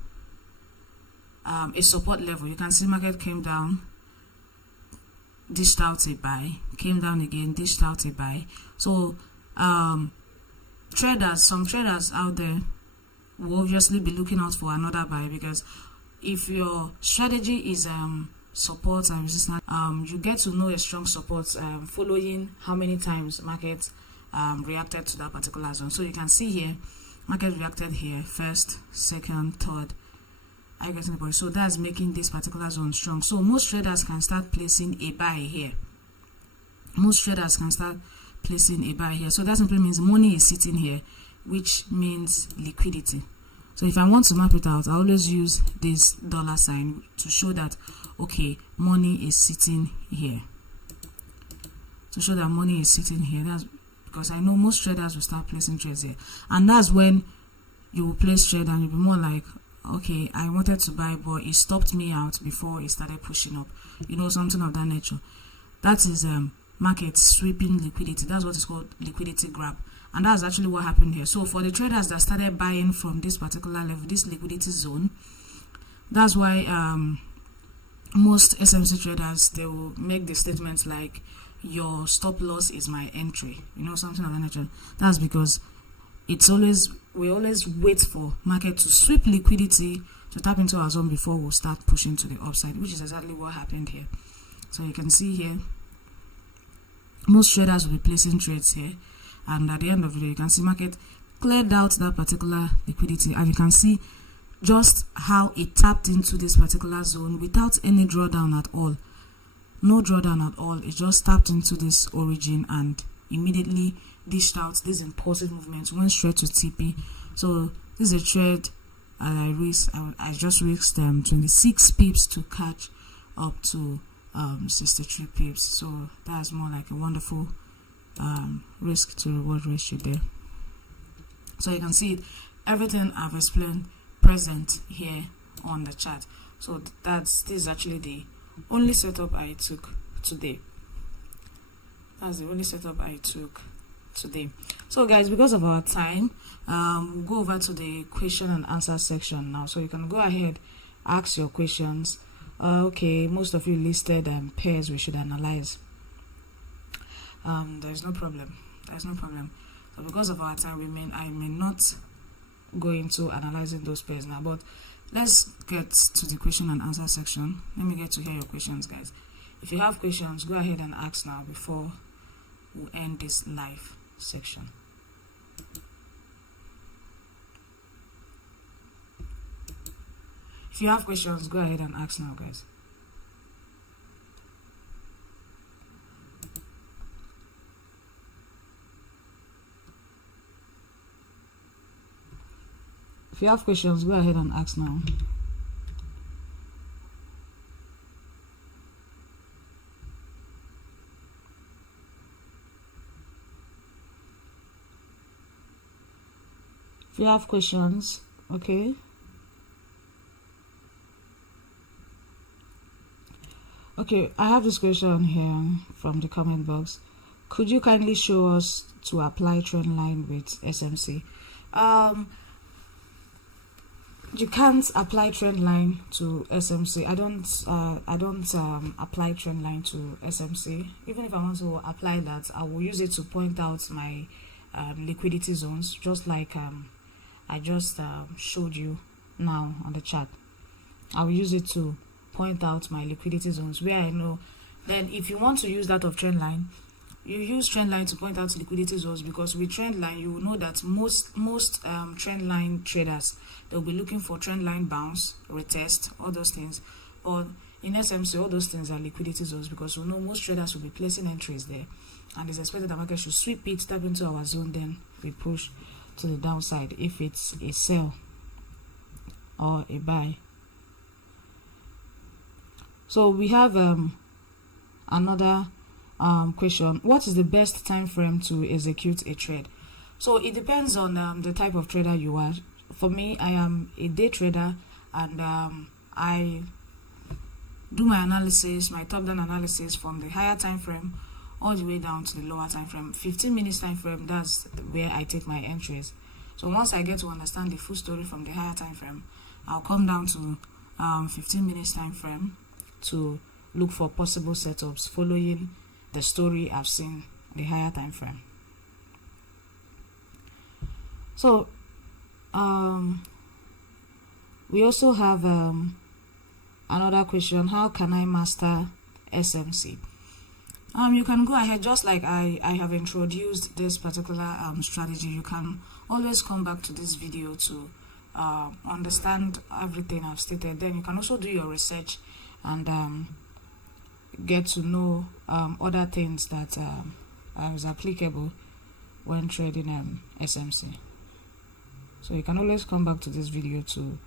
support level. You can see market came down, dished out a buy, came down again, dished out a buy. So some traders out there will obviously be looking out for another buy, because if your strategy is support and resistance, you get to know a strong support following how many times market reacted to that particular zone. So you can see here, market reacted here first, second, third. Are you getting the point? So that's making this particular zone strong. So most traders can start placing a buy here. Most traders can start placing a buy here. So that simply means money is sitting here, which means liquidity. So if I want to map it out, I always use this dollar sign to show that, okay, money is sitting here. To show that money is sitting here. That's because I know most traders will start placing trades here. And that's when you will place trade and you'll be more like, okay, I wanted to buy, but it stopped me out before it started pushing up. You know, something of that nature. That is market sweeping liquidity. That's what is called liquidity grab. And that's actually what happened here. So for the traders that started buying from this particular level, this liquidity zone, that's why most SMC traders, they will make the statements like, your stop loss is my entry. You know, something of that nature. That's because we always wait for market to sweep liquidity to tap into our zone before we'll start pushing to the upside, which is exactly what happened here. So you can see here, most traders will be placing trades here, and at the end of the day, you can see market cleared out that particular liquidity, and you can see just how it tapped into this particular zone without any drawdown at all. No drawdown at all. It just tapped into this origin and immediately dished out this impulsive movement, went straight to TP. So this is a trade I just risked 26 pips to catch up to 63 pips. So that's more like a wonderful risk to reward ratio there. So you can see it, everything I've explained present here on the chart. So this is actually the only setup I took today. That's the only setup I took today. So guys, because of our time, we'll go over to the question and answer section now. So you can go ahead, ask your questions. Okay, most of you listed pairs we should analyze. There's no problem. So because of our time, I may not go into analyzing those pairs now, but let's get to the question and answer section. Let me get to hear your questions, guys. If you have questions, go ahead and ask now before we end this live section. If you have questions, go ahead and ask now, guys. If you have questions, go ahead and ask now. If you have questions, okay. Okay, I have this question here from the comment box. Could you kindly show us to apply trend line with SMC? You can't apply trend line to SMC. I don't apply trend line to SMC. Even if I want to apply that, I will use it to point out my liquidity zones, just like I just showed you now on the chart. I will use it to point out my liquidity zones where I know. Then if you want to use that of trend line, you use trend line to point out liquidity zones, because with trend line you will know that most trend line traders, they'll be looking for trend line bounce, retest, all those things. Or in SMC, all those things are liquidity zones, because we know most traders will be placing entries there, and it's expected the market should sweep it, tap into our zone, then we push to the downside if it's a sell or a buy. So we have another question. What is the best time frame to execute a trade? So it depends on the type of trader you are. For me, I am a day trader, and I do my analysis, my top-down analysis, from the higher time frame all the way down to the lower time frame. 15 minutes time frame, that's where I take my entries. So once I get to understand the full story from the higher time frame, I'll come down to 15 minutes time frame to look for possible setups following the story I've seen the higher time frame. So we also have another question: how can I master SMC? You can go ahead, just like I have introduced this particular strategy. You can always come back to this video to understand everything I've stated. Then you can also do your research and get to know other things that is applicable when trading SMC. So you can always come back to this video to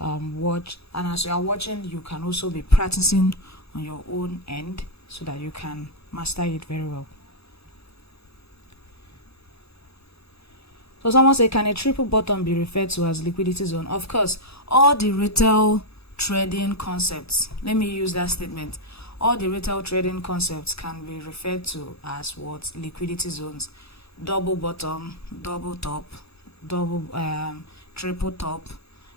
watch, and as you are watching, you can also be practicing on your own end so that you can master it very well. So someone say, can a triple bottom be referred to as liquidity zone? Of course, all the retail trading concepts, let me use that statement, all the retail trading concepts can be referred to as what? Liquidity zones. Double bottom, double top, double triple top,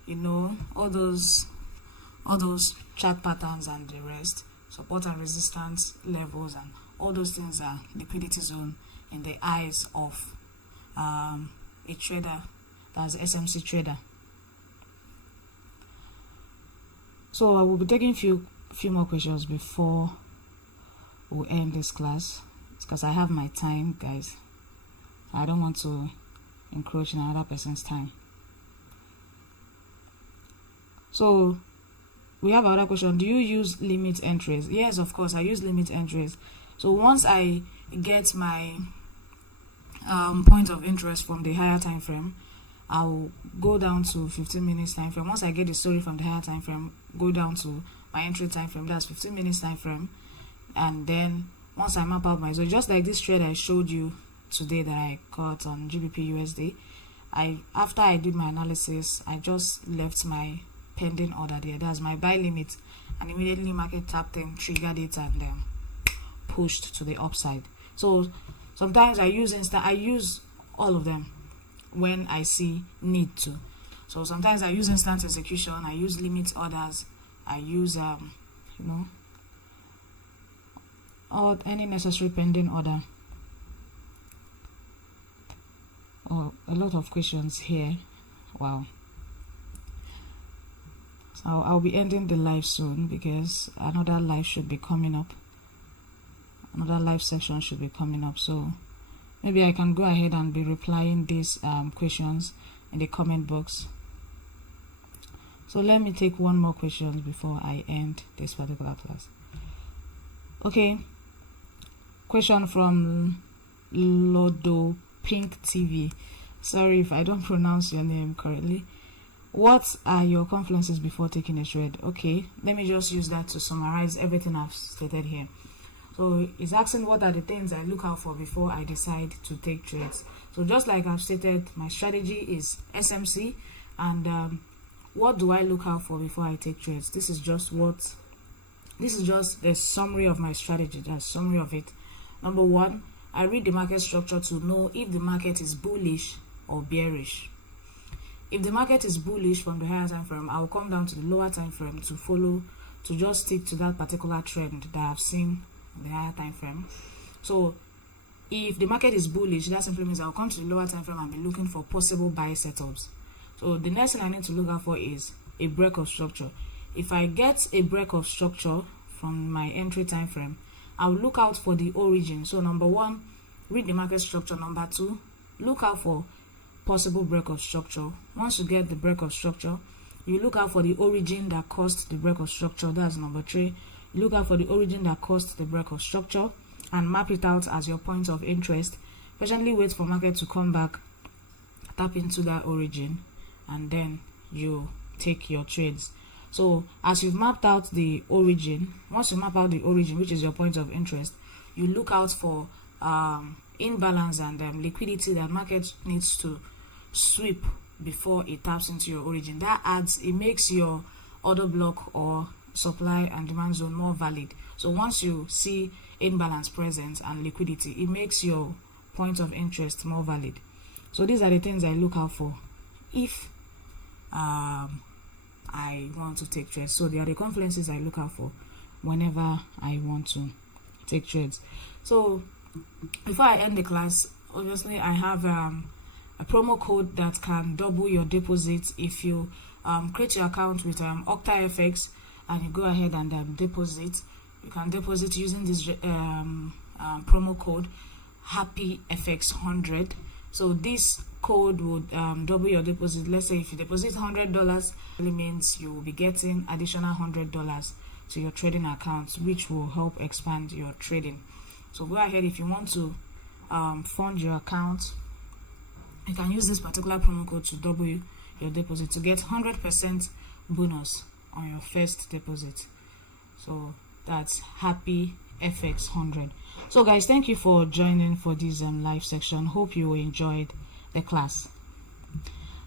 you know, all those chart patterns and the rest, support and resistance levels, and all those things are liquidity zone in the eyes of a trader, that's SMC trader. So I will be taking few more questions before we end this class, because I have my time, guys. I don't want to encroach in another person's time. So we have another question: do you use limit entries? Yes, of course I use limit entries. So once I get my point of interest from the higher time frame, I'll go down to 15 minutes time frame. Once I get the story from the higher time frame, go down to my entry time frame, that's 15 minutes time frame. And then once I map out my zone, just like this trade I showed you today that I got on GBP USD, after I did my analysis, I just left my pending order there, that's my buy limit, and immediately market tapped in, triggered it, and pushed to the upside. So sometimes I use all of them when I see need to. So sometimes I use instant execution, I use limit orders, I use you know, or any necessary pending order. Oh, a lot of questions here. Wow. So I'll be ending the live soon, because another live should be coming up. Another live section should be coming up. So maybe I can go ahead and be replying these questions in the comment box. So let me take one more question before I end this particular class. Okay. Question from Lodo Pink TV. Sorry if I don't pronounce your name correctly. What are your confluences before taking a trade? Okay, let me just use that to summarize everything I've stated here. So it's asking what are the things I look out for before I decide to take trades. So just like I've stated, my strategy is SMC, and what do I look out for before I take trades? This is just the summary of my strategy, that's summary of it. Number one, I read the market structure to know if the market is bullish or bearish. If the market is bullish from the higher time frame, I will come down to the lower time frame to follow, to just stick to that particular trend that I've seen in the higher time frame. So if the market is bullish, that simply means I'll come to the lower time frame and be looking for possible buy setups. So the next thing I need to look out for is a break of structure. If I get a break of structure from my entry time frame, I'll look out for the origin. So number one, read the market structure. Number two, look out for possible break of structure. Once you get the break of structure, you look out for the origin that caused the break of structure. That's number three. You look out for the origin that caused the break of structure and map it out as your point of interest. Patiently wait for market to come back, tap into that origin, and then you take your trades. So as you've mapped out the origin, once you map out the origin, which is your point of interest, you look out for imbalance and liquidity that market needs to sweep before it taps into your origin. It makes your order block or supply and demand zone more valid. So once you see imbalance present and liquidity, it makes your point of interest more valid. So these are the things I look out for if I want to take trades. So they are the confluences I look out for whenever I want to take trades. So before I end the class, obviously I have a promo code that can double your deposit if you create your account with OctaFX and you go ahead and deposit. You can deposit using this promo code HappyFX 100. So this code would double your deposit. Let's say if you deposit $100, it means you will be getting additional $100 to your trading account, which will help expand your trading. So go ahead, if you want to fund your account, you can use this particular promo code to double your deposit to get 100% bonus on your first deposit. So that's HappyFX 100. So guys, thank you for joining for this live section. Hope you enjoyed the class.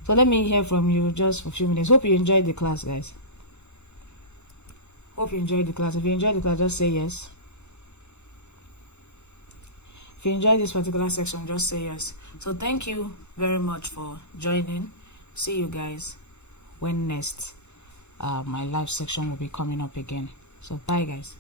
So let me hear from you just for a few minutes. Hope you enjoyed the class, guys. Hope you enjoyed the class. If you enjoyed the class, just say yes. If you enjoyed this particular section, just say yes. So thank you very much for joining. See you guys when next my live section will be coming up again. So bye guys.